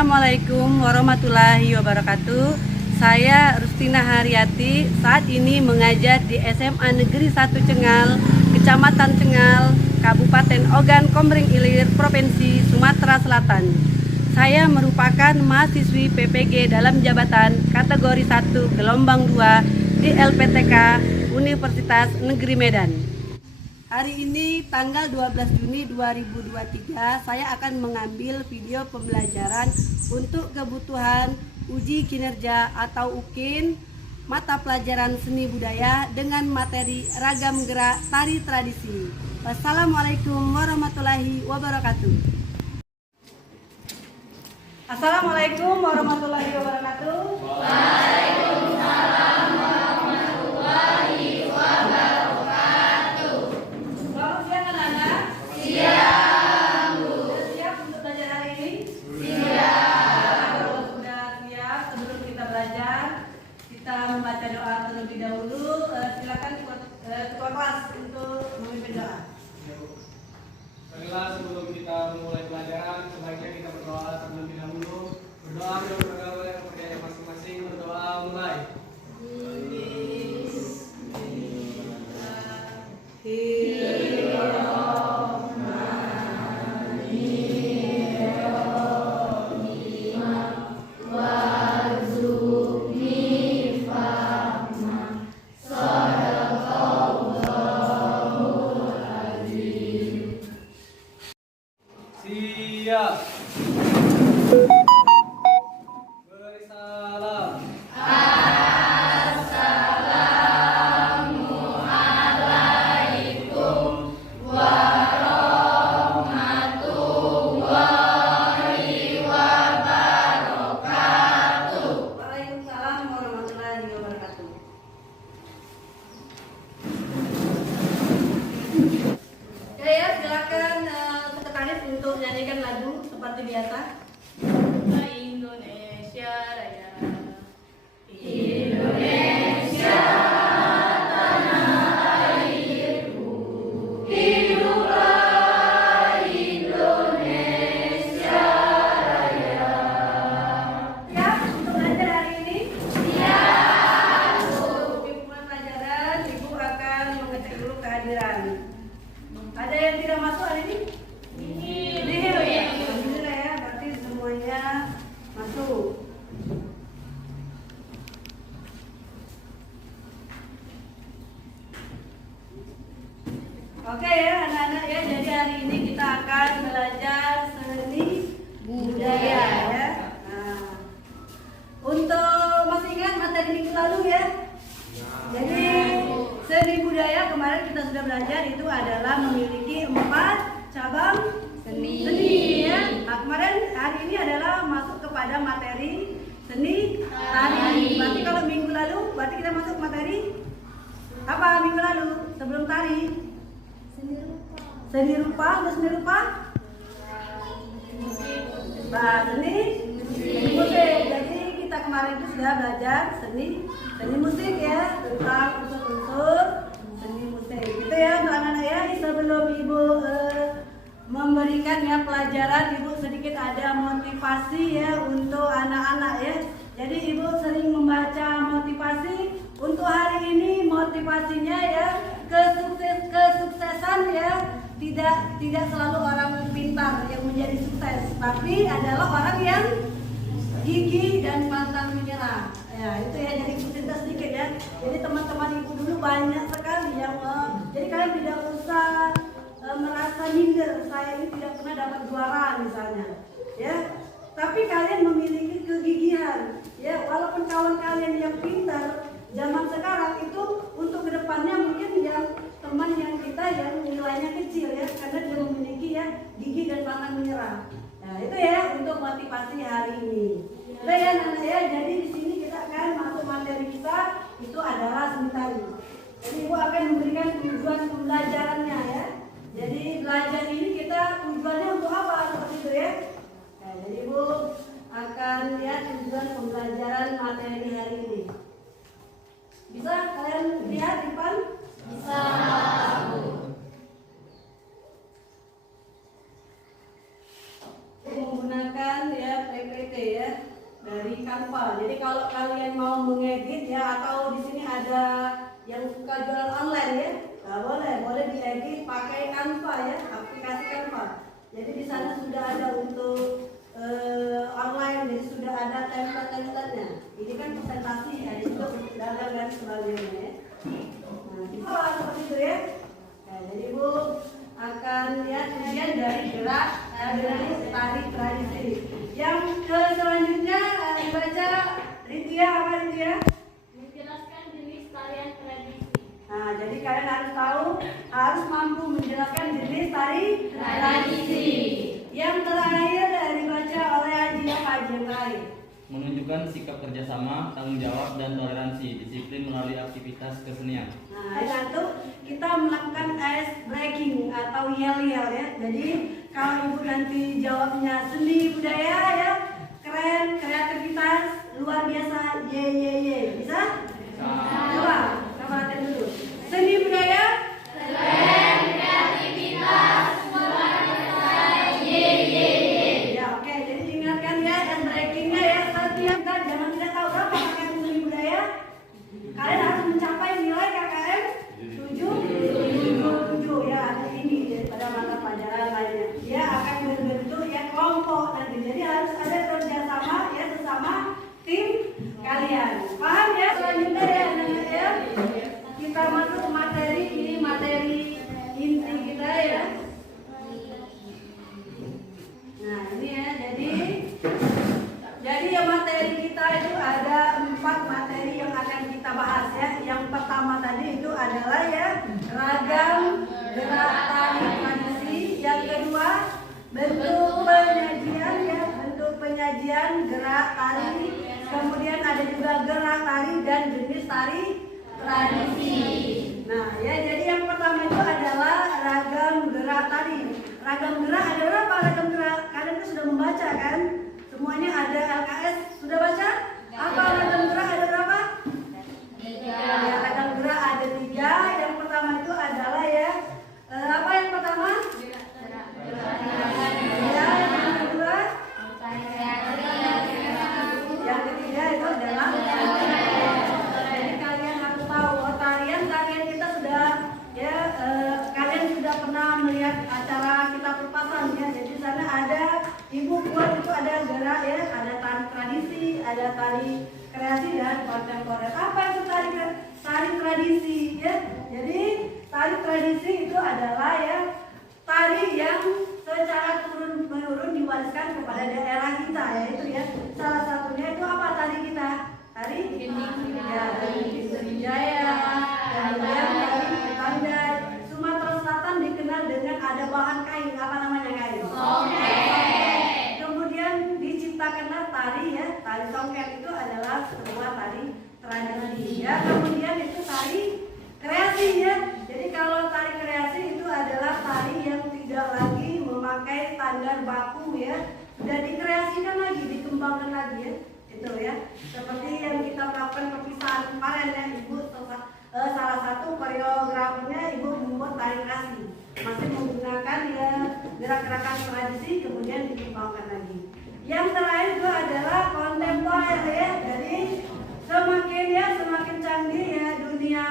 Assalamualaikum warahmatullahi wabarakatuh. Saya Rustina Haryati, saat ini mengajar di SMA Negeri 1 Cengal, Kecamatan Cengal, Kabupaten Ogan Komering Ilir, Provinsi Sumatera Selatan. Saya merupakan mahasiswi PPG dalam jabatan kategori 1 gelombang 2 di LPTK Universitas Negeri Medan. Hari ini tanggal 12 Juni 2023 saya akan mengambil video pembelajaran untuk kebutuhan uji kinerja atau UKIN mata pelajaran seni budaya dengan materi ragam gerak tari tradisi. Wassalamualaikum warahmatullahi wabarakatuh. Assalamualaikum warahmatullahi wabarakatuh. Waalaikumsalam warahmatullahi wabarakatuh. Selamat siang anak-anak. Siang, Bu. Sudah siap untuk belajar hari ini? Siap. Kalau sudah siap, sebelum kita belajar, kita membaca doa terlebih dahulu. Silakan ketua kelas untuk memimpin doa. Baiklah, sebelum kita memulai pelajaran, sebaiknya kita berdoa terlebih dahulu. Berdoa menurut agama kepercayaan masing-masing. Berdoa mulai. Siap. Beri salam. Assalamualaikum warahmatullahi wabarakatuh. Waalaikumsalam warahmatullahi wabarakatuh. Oke ya, silakan sekretaris untuk nyanyikan lagu seperti biasa. Indonesia Raya. Indonesia Hiduplah Indonesia Raya. siap untuk belajar hari ini? Siap. Untuk pembukaan pelajaran, Ibu akan mengecek dulu kehadiran. Ada yang tidak masuk hari ini? Nihil ya? Alhamdulillah ya, berarti semuanya masuk. Oke ya anak-anak ya, jadi hari ini kita akan belajar seni budaya ya. Nah, untuk masih ingat materi minggu lalu ya? Jadi seni budaya kemarin kita sudah belajar itu adalah memiliki 4 cabang seni ya. Nah, kemarin hari ini adalah masuk kepada materi seni tari. Berarti kalau minggu lalu berarti kita masuk materi apa minggu lalu sebelum tari? Seni rupa, terus seni rupa? Nah, seni musik. Jadi kita kemarin itu sudah belajar seni musik ya, tentang unsur-unsur seni musik. Gitu ya untuk anak-anak ya. Sebelum Ibu memberikan ya pelajaran, Ibu sedikit ada motivasi ya untuk anak-anak ya. Jadi Ibu sering membaca motivasi. Untuk hari ini motivasinya ya kesuksesan ya. Tidak selalu orang pintar yang menjadi sukses, tapi adalah orang yang gigih dan pantang menyerah. Ya, itu ya, jadi cerita sedikit ya. Jadi teman-teman Ibu dulu banyak sekali yang jadi kalian tidak usah merasa minder, saya ini tidak pernah dapat juara misalnya. Ya. Tapi kalian memiliki kegigihan. Ya, walaupun kawan kalian yang pintar zaman sekarang itu untuk kedepannya mungkin yang teman yang kita yang nilainya kecil ya, karena dia memiliki ya gigih dan pantang menyerah. Nah itu ya untuk motivasi hari ini. Udah ya anak ya, jadi di sini kita akan masuk materi kita itu adalah seni tari. Jadi Ibu akan memberikan tujuan pembelajarannya ya. Jadi belajar ini kita tujuannya untuk apa seperti itu ya. Nah, jadi Ibu akan lihat tujuan pembelajaran materi hari ini. Bisa kalian lihat di depan? Bisa. Menggunakan ya PPT dari Canva. Jadi kalau kalian mau mengedit ya, atau di sini ada yang suka jualan online ya, nah, boleh diedit pakai Canva ya, aplikasi Canva. Jadi di sana sudah ada untuk online, jadi sudah ada template-templatenya. Ini kan presentasi ya, itu dalam dan sebagainya ya. Nah, itu seperti itu ya. Nah, jadi Ibu akan lihat kemudian dari gerak dari tari tradisi. Yang selanjutnya dibaca Rintia, apa Rintia? Menjelaskan jenis tarian tradisi. Nah, jadi kalian harus tahu, harus mampu menjelaskan jenis tari tradisi. Yang terakhir dibaca oleh Haji yang terakhir. Menunjukkan sikap kerjasama, tanggung jawab, dan toleransi disiplin melalui aktivitas kesenian. Nah, itu kita melakukan ice breaking atau yel-yel ya. Jadi kalau Ibu nanti jawabnya seni budaya ya, keren, kreativitas, luar biasa, ye. Bisa? Coba latihan dulu. Seni budaya, Keren, kreativitas, luar biasa, ye. ya oke. Jadi diingatkan ya ice breakingnya ya. Setiap kan jangan tidak tahu berapa KKN seni budaya. Kalian harus mencapai nilai KKN 7 ya, ada ini daripada mata pelajaran lainnya. Dia akan berbentuk ya kelompok nanti. Jadi harus ada kerjasama ya sesama tim kalian. Paham ya? Selanjutnya ya anak-anak ya. Kita masuk materi, ini materi inti kita ya. Nah ini ya, jadi ya materi kita itu ada 4 materi yang akan kita bahas ya. Yang pertama tadi itu adalah ya ragam gerak tari tradisi. Yang kedua bentuk penyajian ya, bentuk penyajian gerak tari. Kemudian ada juga gerak tari dan jenis tari tradisi. Nah ya, jadi yang pertama itu adalah ragam gerak tari. Ragam gerak ada berapa ragam gerak? Kalian itu sudah membaca kan? Semuanya ada LKS, sudah baca? Apa ragam gerak ada berapa? 3. Ya, ragam gerak ada 3. Yang pertama itu adalah ya apa yang pertama? Ya, yang kedua? Yang ketiga itu adalah jadi kalian harus tahu tarian kita sudah ya kalian sudah pernah melihat acara kita perpasan ya. Jadi di sana ada ibu buat itu ada gerak ya, ada tari tradisi, ada tari kreasi dan kontemporer. Apa itu tari tradisi ya? Jadi tari tradisi itu adalah ya tari yang secara turun menurun diwariskan kepada daerah kita ya, itu ya. Salah satunya itu apa tari kita? Tari ya, dari Sriwijaya, kemudian tari Pandai. Sumatera Selatan dikenal dengan ada bahan kain, apa namanya kain? Songket. Kemudian diciptakanlah tari ya, tari songket itu adalah sebuah tari tradisi ya. Kemudian itu tari kreasi ya. Jadi kalau tari kreasi itu adalah tari yang tidak lagi memakai standar baku ya, sudah dikreasikan lagi, dikembangkan lagi ya. Itu ya, seperti yang kita melakukan perpisahan kemarin ya, Ibu salah satu koreografinya Ibu membuat tari kreasi, masih menggunakan ya gerak-gerakan tradisi kemudian dikembangkan lagi. Yang terakhir itu adalah kontemporer ya. Jadi semakin canggih ya dunia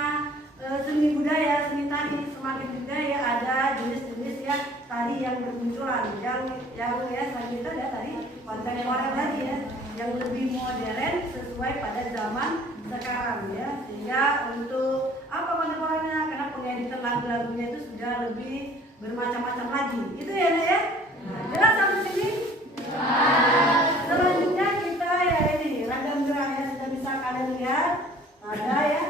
seni budaya, seni tari, semakin juga ya ada jenis-jenis ya tari yang bermunculan, yang ya selanjutnya ada tari kontemporer lagi ya, yang lebih modern sesuai pada zaman sekarang ya. Sehingga untuk apa kontemporernya, karena pengeditan lagu-lagunya itu sudah lebih bermacam-macam lagi. Itu ya Nek ya. Jelas sampai sini? Selanjutnya kita ya ini ragam gerak ya, sudah bisa kalian lihat ada ya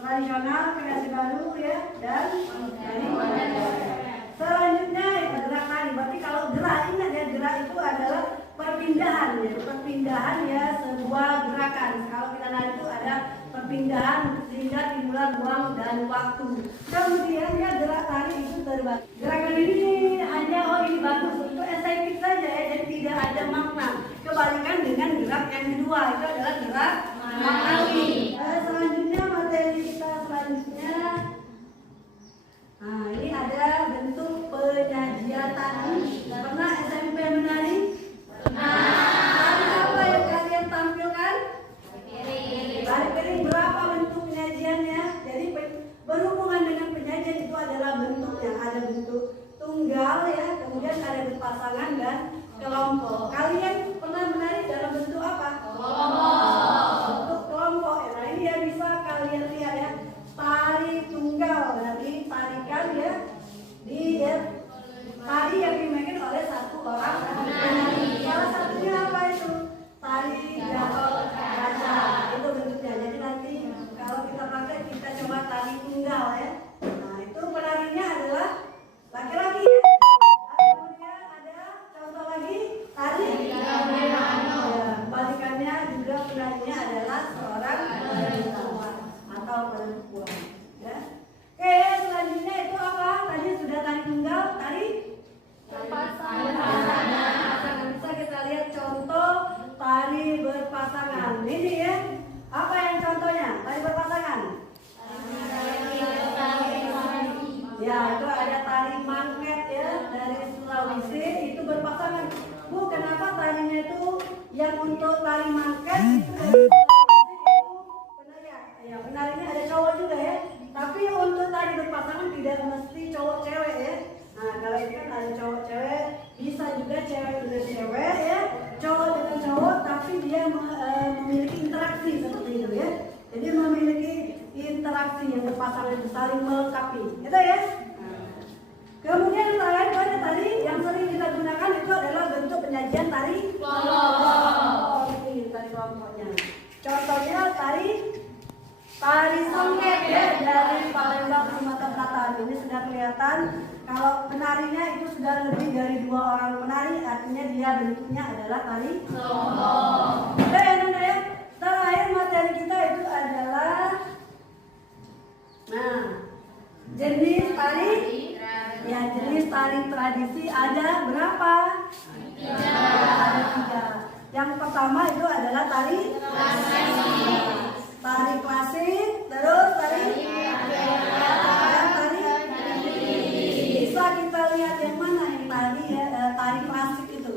tradisional, kreasi baru ya, dan tari kontemporer. Selanjutnya ya gerak tari. Berarti kalau gerak, ingat ya, gerak itu adalah perpindahan ya sebuah gerakan. Kalau kita nari itu ada perpindahan sehingga timbullah ruang dan waktu. Kemudian ya gerak tari itu terbagi. Gerakan ini hanya ini bagus untuk estetik saja ya, jadi tidak ada makna. Kebalikan dengan gerak yang kedua, itu adalah gerak maknawi. Selanjutnya materi kita selanjutnya. Nah, ini ada bentuk penyajian tari. Pernah SMP menari? Tari apa yang kalian tradisi itu berpasangan. Bu, kenapa tarinya itu yang untuk tari mangkat itu penari? Ya, penarinya ada cowok juga ya. Tapi untuk tari berpasangan tidak mesti cowok cewek ya. Nah, kalau ini kan ada cowok cewek, bisa juga cewek dengan cewek ya, cowok dengan cowok, tapi dia memiliki interaksi seperti itu ya. Jadi memiliki interaksi yang berpasangan saling melengkapi, gitu ya. Kemudian tarian ada tadi yang sering kita gunakan itu adalah bentuk penyajian tari kelompok. Ini tari kelompoknya. Contohnya tari songket ya dari Palembang Sumatera Selatan. Ini sudah kelihatan kalau penarinya itu sudah lebih dari 2 orang menari, artinya dia bentuknya adalah tari kelompok. Oke ya Nanda ya. Terakhir materi kita itu adalah jenis tari. Ya, jenis tari tradisi ada berapa? 3. Ada 3. Yang pertama itu adalah tari klasik, terus tari bisa kita lihat yang mana yang tari klasik itu.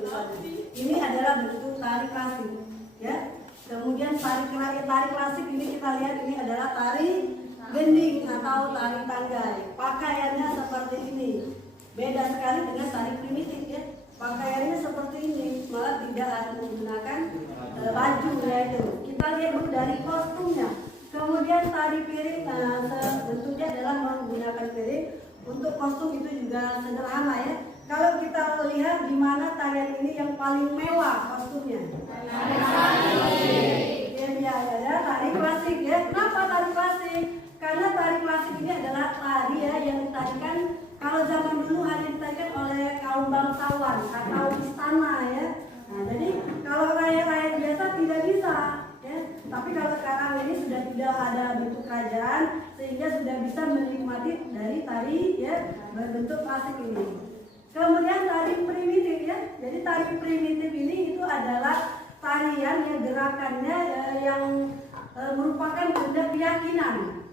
Ini adalah bentuk tari klasik, ya. Kemudian tari klasik ini kita lihat ini adalah tari gending atau tari tanggai. Pakaiannya seperti ini. Beda sekali dengan tari primitif ya. Pakaiannya seperti ini, malah tidak menggunakan baju ya itu. Kita lihat dulu dari kostumnya. Kemudian tari piring, bentuknya adalah menggunakan piring. Untuk kostum itu juga sederhana ya. Kalau kita lihat di mana tarian ini yang paling mewah kostumnya. Ya, ada tari klasik ya. Kenapa tari klasik? Karena tari klasik ini adalah tari ya yang ditarikan kalau zaman dulu hanya ditarikan oleh kaum bangsawan atau istana ya. Nah, jadi kalau rakyat-rakyat biasa tidak bisa ya. Tapi kalau sekarang ini sudah tidak ada bentuk kerajaan sehingga sudah bisa menikmati dari tari ya berbentuk klasik ini. Kemudian tari primitif ya. Jadi tari primitif ini itu adalah tarian yang gerakannya yang merupakan benda keyakinan.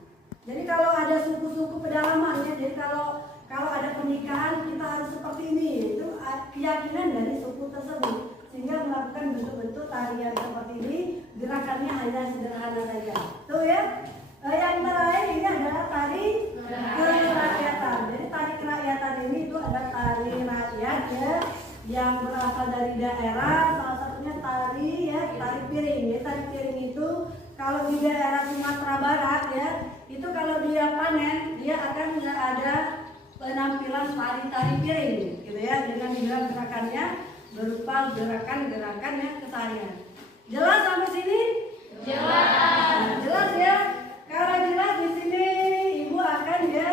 Jadi kalau ada suku-suku pedalaman ya, jadi kalau ada pernikahan kita harus seperti ini, itu keyakinan dari suku tersebut, sehingga melakukan bentuk-bentuk tarian seperti ini, gerakannya hanya sederhana saja. Tuh ya. Yang terakhir ini adalah tari kerakyatan. Jadi tari kerakyatan ini itu adalah tari rakyat ya, yang berasal dari daerah, salah satunya tari piring ya. Tari piring itu kalau di daerah Sumatera Barat ya, itu kalau dia panen dia akan ada penampilan tari piring gitu ya, dengan gerakannya berupa gerakan-gerakan yang keseharian. Jelas sampai sini? Jelas. Jelas ya. Kalau jelas di sini Ibu akan ya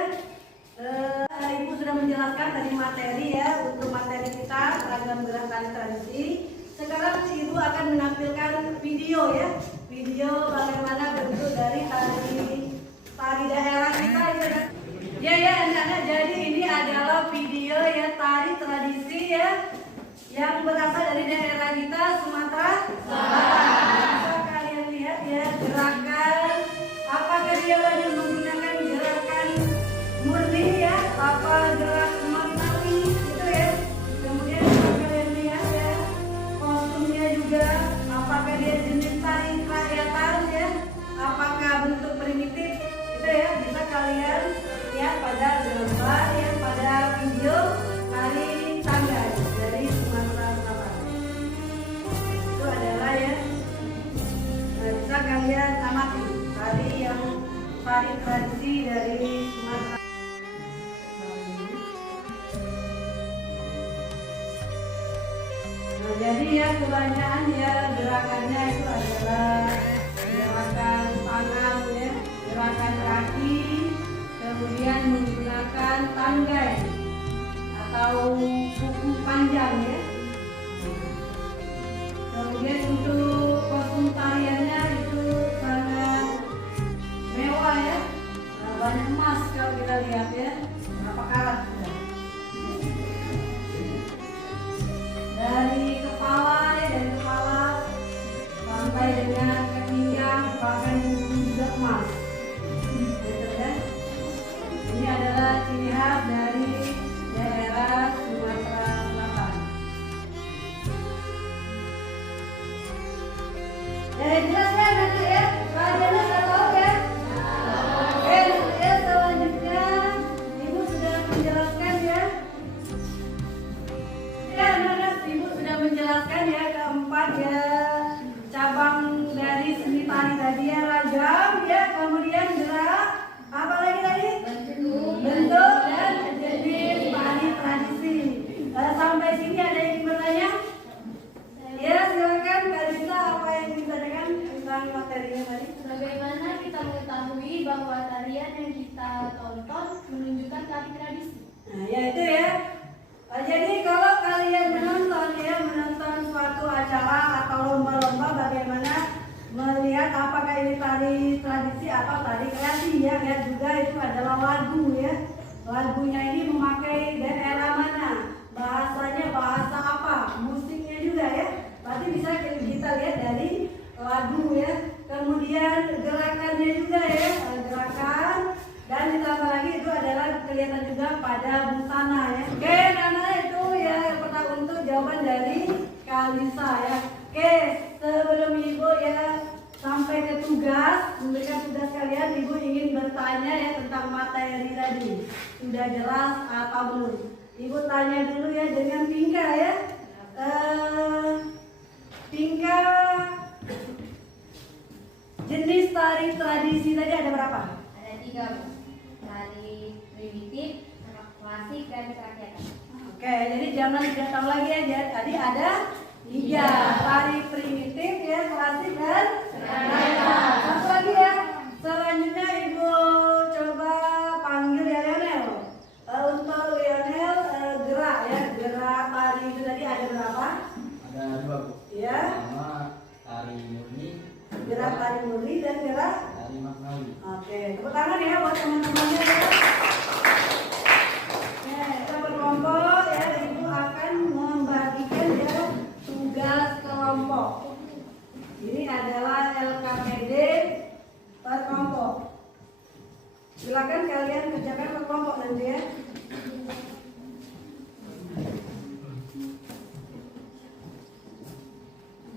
Ibu sudah menjelaskan tadi materi ya, untuk materi kita ragam gerak tari tradisi. Sekarang Ibu akan menampilkan video ya, video bagaimana bentuk dari tari daerah kita ya anak-anak. Jadi ini adalah video ya tari tradisi ya yang berasal dari daerah kita Sumatera Selatan. Bisa kalian lihat ya gerakan, apakah dia banyak menggunakan gerakan murni ya, apa gerak menari gitu ya. Kemudian kalian lihat ya kostumnya juga, apakah dia jenis tari kerakyatan ya, apakah bentuk primitif gitu ya. Bisa kalian lihat pada gambar ya, pada video tari tanggai dari Sumatera Selatan. Itu adalah ya, bisa kalian amati tari tradisi dari Sumatera. Nah, jadi ya kebanyakan ya gerakannya itu adalah gerakan tangan ya, gerakan kaki, kemudian menggunakan tanggai atau kuku panjang ya. Kemudian untuk kostum tariannya itu sangat mewah ya, banyak emas kalau kita lihat ya, berapa karat sudah. Dari kepala sampai dengan ke pinggang bahkan juga emas. Ini adalah ciri khas dari daerah Sumatera Selatan. Ya jelas ya anak ya. Pelajarannya sudah tahu ya. Oke, anak ya selanjutnya Ibu sudah menjelaskan ya. Ya anak-anak, Ibu sudah menjelaskan ya keempat ya cabang dari seni tari tadi ya, ragam ya, kemudian gerak, apa lagi tadi? Bentuk dan jenis tari tradisi. Sampai sini ada yang bertanya? Ya silakan Kak Lisa, apa yang ditanyakan tentang materinya tadi? Bagaimana kita mengetahui bahwa tarian yang kita tonton menunjukkan tari tradisi? Nah ya itu ya. Jadi kalau kalian menonton suatu acara atau lomba-lomba, bagaimana melihat apakah ini tari tradisi atau tari kreasi ya, lihat juga itu adalah lagu ya. Lagunya ini memakai daerah mana, bahasanya bahasa apa, musiknya juga ya. Berarti bisa kita lihat dari lagu ya. Kemudian gerakannya juga ya, gerakan, dan ditambah lagi itu adalah kelihatan juga pada busana ya. Oke, karena itu ya yang pertama untuk jawaban dari Kalisa ya. Oke, sebelum Ibu ya sampai ke tugas, memberikan tugas kalian, Ibu ingin bertanya ya tentang materi tadi. Sudah jelas atau belum? Ibu tanya dulu ya dengan Pinka ya. Pinka, jenis tari tradisi tadi ada berapa? Ada 3, Bu. Tari primitif, klasik, dan kerakyatan. Oke, jadi jangan tidak tahu lagi ya. Tadi ada 3, tari primitif ya, klasik dan kerakyatan. Satu lagi ya. Selanjutnya Ibu coba panggil ya Lionel. Untuk Lionel gerak ya, gerak tari itu tadi ada berapa? Ada 2, Bu. Ya. Pertama tari murni, Gerak tari murni dan gerak. tari maknawi. Oke, tepuk tangan ya buat teman-temannya ya. Ya, kita berkelompok ya, Ibu akan membagikan ya tugas kelompok. Ini adalah LKPD per kelompok. Silakan kalian kerjakan per kelompok nanti ya.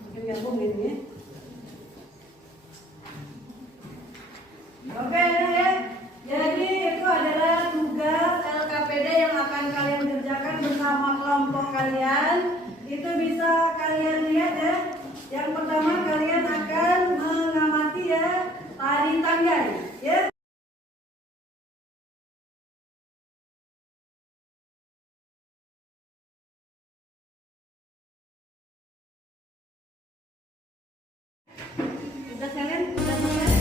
Mungkin gabung ini ya. Oke ya, jadi itu adalah tugas LKPD yang akan kalian kerjakan bersama kelompok kalian. Itu bisa kalian lihat ya. Yang pertama kalian akan mengamati ya tari tanggai ya. Tugas kalian, tugas kalian.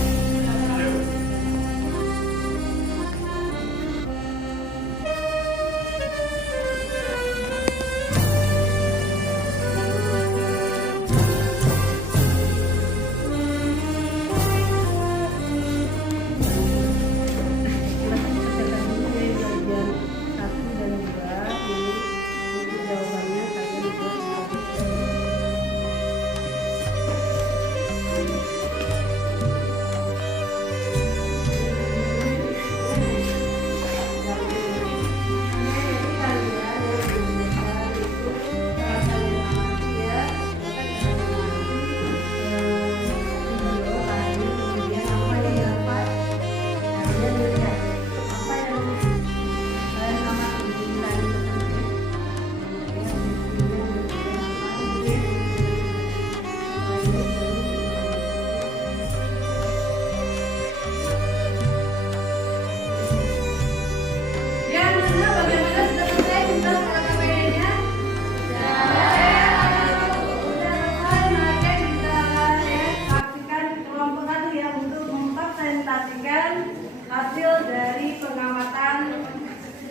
Hasil dari pengamatan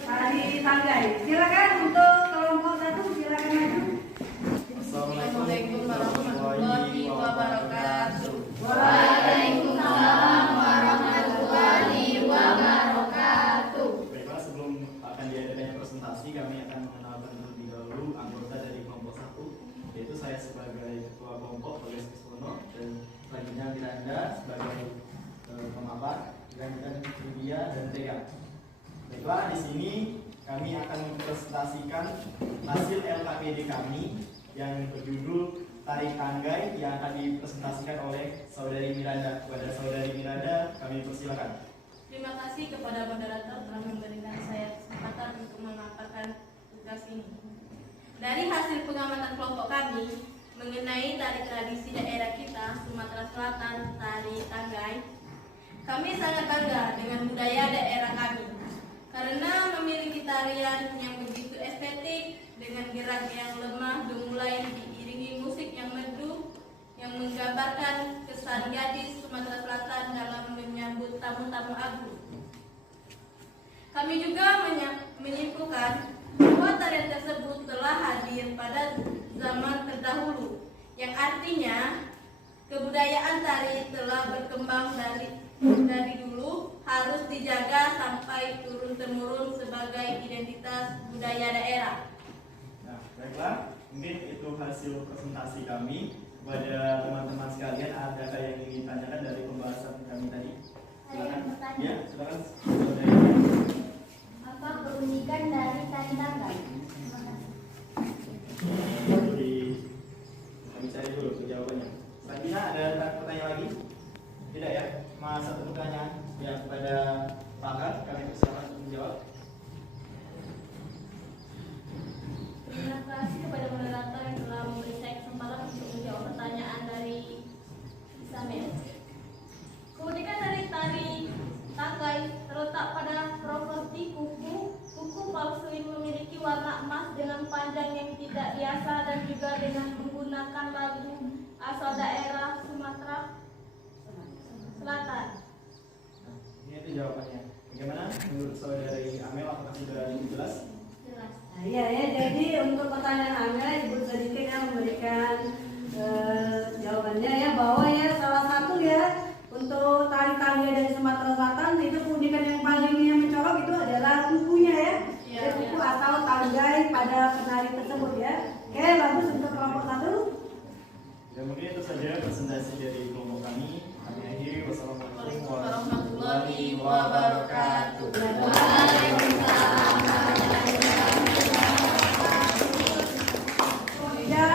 tari tanggai. Silakan untuk kelompok 1, silakan maju. Assalamualaikum warahmatullahi wabarakatuh. Waalaikumsalam warahmatullahi wabarakatuh. Baiklah, sebelum akan diadakannya presentasi, kami akan mengenalkan terlebih dahulu anggota dari kelompok 1, yaitu saya sebagai ketua kelompok Bagas Kiswono, dan selanjutnya Miranda sebagai pemapat, dan Lydia dan Tea. Baiklah, di sini kami akan mempresentasikan hasil LKPD kami yang berjudul tari tanggai yang akan dipresentasikan oleh Saudari Miranda. Kepada Saudari Miranda, kami persilakan. Terima kasih kepada moderator telah memberikan saya kesempatan untuk memaparkan tugas ini. Dari hasil pengamatan kelompok kami mengenai tari tradisi daerah kita, Sumatera Selatan, tari tanggai, kami sangat bangga dengan budaya daerah kami karena memiliki tarian yang begitu estetik dengan gerak yang lemah dimulai diiringi musik yang merdu yang menggambarkan kesan gadis Sumatera Selatan dalam menyambut tamu-tamu agung. Kami juga menyimpulkan bahwa tarian tersebut telah hadir pada zaman terdahulu, yang artinya kebudayaan tari telah berkembang dari dulu, harus dijaga sampai turun-temurun sebagai identitas budaya daerah. Nah, baiklah, mungkin itu hasil presentasi kami. Kepada teman-teman sekalian, adakah yang ingin tanyakan dari pembahasan kami tadi? Silakan. Ya, silakan. Apa keunikan dari tari tanggai? Kami cari dulu jawabannya. Selanjutnya ada pertanyaan lagi? Tidak ya? Mas, satu pertanyaan yang kepada pakar, kami persilakan untuk menjawab. Terima kasih kepada moderator yang telah memberi saya kesempatan untuk menjawab pertanyaan dari Ismail. Keunikan dari tari tanggai terletak pada properti kuku. Kuku palsu ini memiliki warna emas dengan panjang yang tidak biasa dan juga dengan menggunakan lagu asal daerah Sumatera Selatan. Nah, ini itu jawabannya. Bagaimana menurut Saudari Amel? Apakah sudah jelas? Jelas. Nah, iya ya, jadi untuk pertanyaan Amel, Ibu sedikit yang memberikan jawabannya ya, bahwa ya salah satu ya untuk tari tanggai dari Sumatera Selatan itu keunikan yang paling mencolok itu adalah kukunya ya. Iya, Kuku iya. atau tanggai pada penari tersebut ya. Oke, bagus untuk kelompok 1. Dan mungkin itu saja presentasi dari kelompok kami. Kami akhiri. Wassalamualaikum Warahmatullahi wabarakatuh. Ya,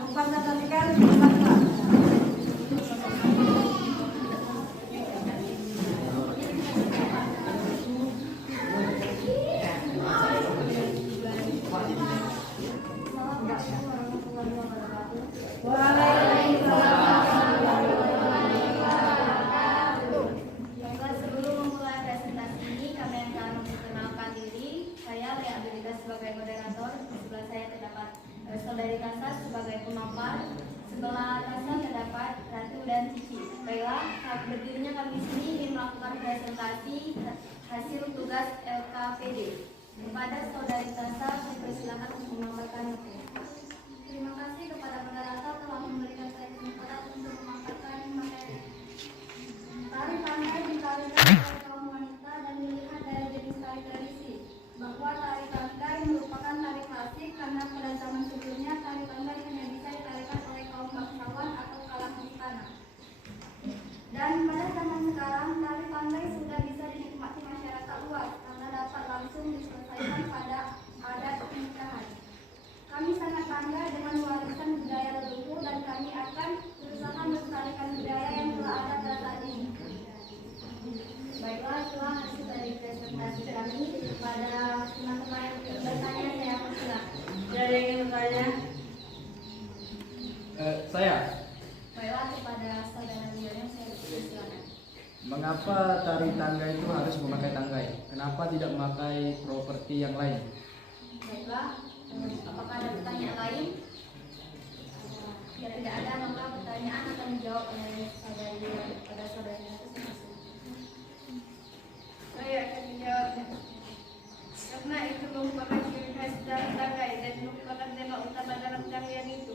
mempresentasikan kelompok 2. Baiklah, sebelum memulai presentasi ini, kami akan memperkenalkan diri. Saya Lea Abilita sebagai moderator. Di sebelah saya terdapat Saudari Kasa sebagai pemampar. Sebelah Kasa terdapat Ratu dan Cici. Baiklah, saat berdirinya kami sini ingin melakukan presentasi hasil tugas LKPD. Kepada Saudari Kasa, saya persilakan untuk memaparkannya. Terima kasih kepada moderator telah memberikan saya kesempatan untuk memaparkan materi. Tari tanggai ditarikan oleh kaum wanita dan dilihat dari jenis tari tradisi, bahwa tari tanggai merupakan tari klasik karena pada zaman sebelumnya tari tanggai hanya bisa ditarikan oleh kaum bangsawan atau kalangan istana. Dan pada zaman sekarang tari tanggai sudah bisa dinikmati masyarakat luas karena dapat langsung diselesaikan pada adat pernikahan. Kami sangat bangga dengan warisan budaya leluhur dan kami akan berusaha melestarikan budaya yang telah ada pada saat ini. Baiklah, itulah hasil dari presentasi kami. Kepada teman-teman yang ingin bertanya, saya persilakan. Ada yang ingin bertanya? Saya. Baiklah, kepada saudara William, saya persilakan. Mengapa tari tanggai itu harus memakai tanggai? Kenapa tidak memakai properti yang lain? Baiklah, apakah ada pertanyaan lain? Jika tidak ada, maka pertanyaan akan dijawab oleh saudari William pada saudaranya masing-masing. Saya akan menjawabnya. Karena itu merupakan ciri khas dari tanggai dan merupakan tema utama dalam tarian itu.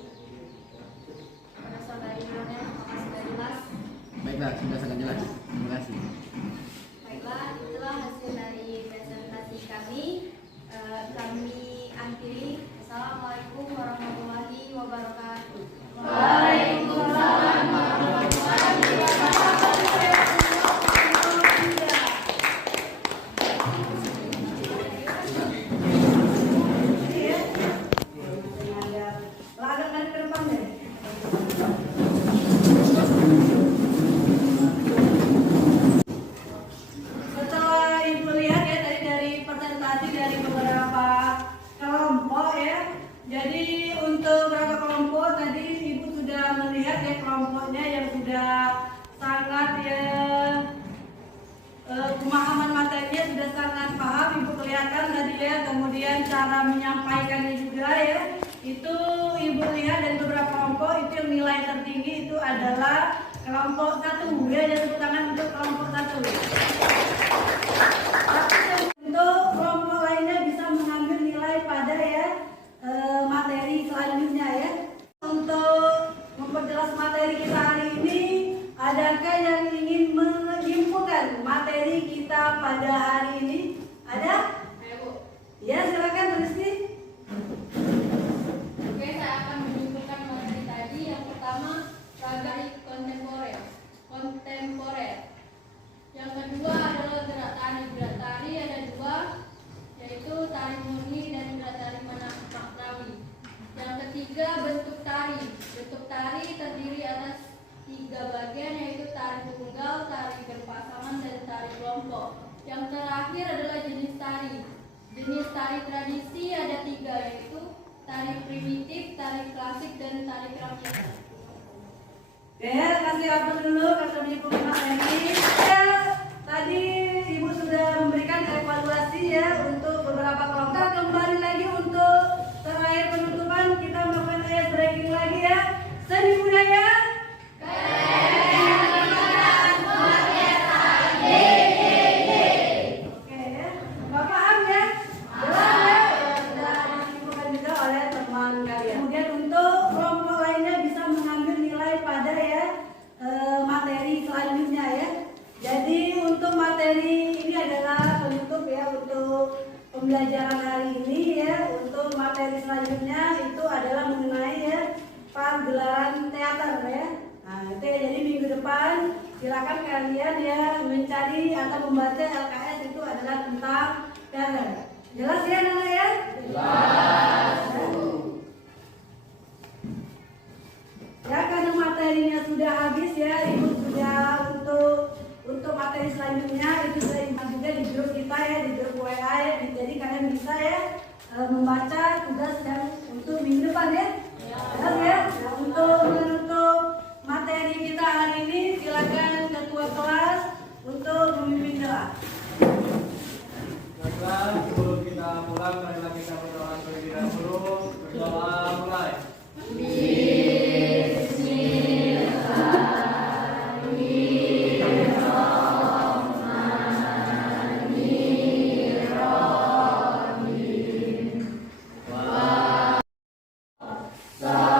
Pada saudari William, apakah sudah jelas? Baiklah, sudah sangat jelas. Terima kasih. Baiklah, itulah hasil dari presentasi kami. Kami akhiri. Assalamualaikum warahmatullahi wabarakatuh. Waalaikumsalam warahmatullahi wabarakatuh. Agak ke depan deh. untuk beberapa kelompok tadi Ibu sudah melihat ya kelompoknya yang sudah sangat ya pemahaman materinya sudah sangat paham. Ibu kelihatan tadi ya, kemudian cara menyampaikannya juga ya. Itu Ibu lihat dari beberapa kelompok itu yang nilai tertinggi itu adalah kelompok 1 ya, jadi tepuk tangan untuk kelompok 1. Untuk kelompok lainnya bisa mengambil nilai pada ya materi selanjutnya ya. Untuk memperjelas materi kita hari ini, adakah yang ingin menyimpulkan materi kita pada hari ini? Ada? Ya, silakan Rizky. Oke, saya akan menyimpulkan materi tadi. Yang pertama, raga kontemporer. Yang kedua adalah gerak tari. Gerak tari ada 2, yaitu tari murni dan gerak tari maknawi. Yang ketiga, bentuk tari. Bentuk tari terdiri atas 3 bagian, yaitu tari tunggal, tari berpasangan, dan tari kelompok. Yang terakhir adalah jenis tari. Jenis tari tradisi ada 3, yaitu tari primitif, tari klasik, dan tari kerapian. Ya, kasih apa dulu kata menyimpulkan materi. Ya, tadi Ibu sudah memberikan evaluasi ya untuk beberapa kelompok. Kita kembali lagi untuk terakhir penutupan, kita melakukan ice breaking lagi ya. Seni budaya. Oke ya, Bapak paham ya? Jelas ya? Sudah disimpulkan juga oleh teman kalian. Kemudian untuk kelompok lainnya bisa mengambil nilai pada ya materi selanjutnya ya. Jadi untuk materi ini adalah penutup ya untuk pembelajaran hari ini ya. Untuk materi selanjutnya itu adalah mengenai ya pagelaran teater ya. Nah itu ya, jadi minggu depan silakan kalian ya mencari atau membaca LKS itu adalah tentang teater. Jelas ya Nana ya? Jelas. Ya karena materinya sudah habis ya, Ibu sudah untuk materi selanjutnya itu sudah juga di grup kita ya, di grup WA ya, jadi kalian bisa ya membaca tugas yang untuk minggu depan ya. Jelas ya? Nah, untuk menutup materi kita hari ini silakan ketua kelas untuk memimpin doa. Baiklah, sebelum kita pulang, marilah kita berdoa terlebih dahulu. Berdoa mulai. Sa